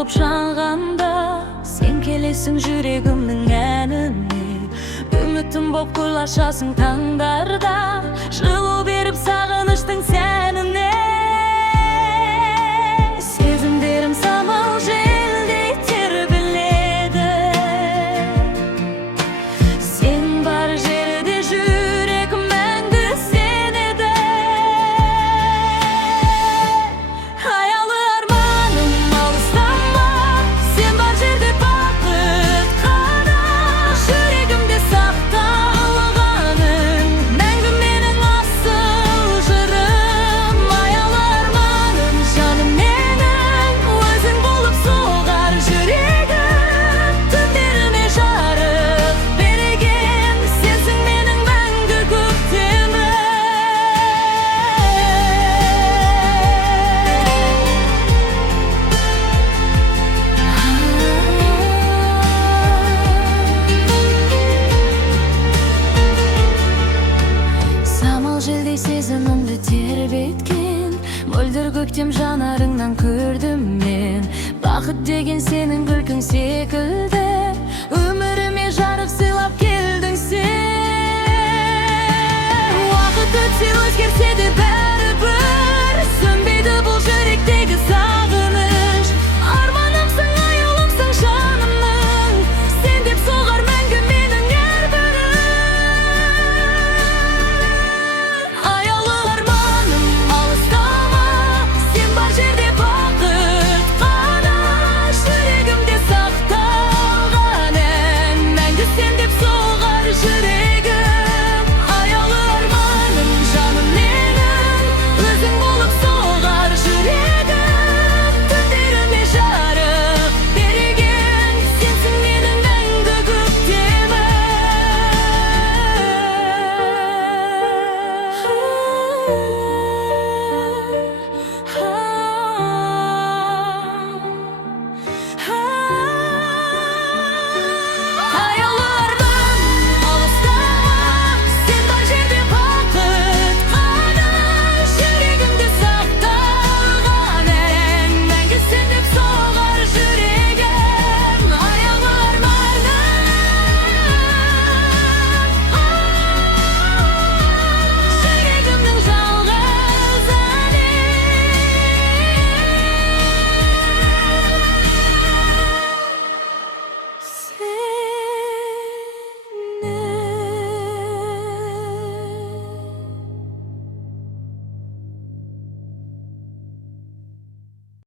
болып жанғанда, сен келесің жүрегімнің әніне. Үмітім боп гүл ашасың таңдарда, жылу беріп сағыныштың сәніне. Сезімдерім самал желдей тербеледі, сен бар жерде жүрек мәңгі сенеді. Аялы арманым алыстама, сен бар жерде бақыт қана. Жүрегімде сақталғаның мәңгі менің асыл жырым. Аялы арманым жаным менің, өзің болып соғар жүрегім. Түндеріме жарық берген, сенсің менің мәңгі көктемім. Самал желдей сезімімді тербеткен, мөлдір көктем жанарыңнан көрдім мен. Бақыт деген сенің күлкің секілді,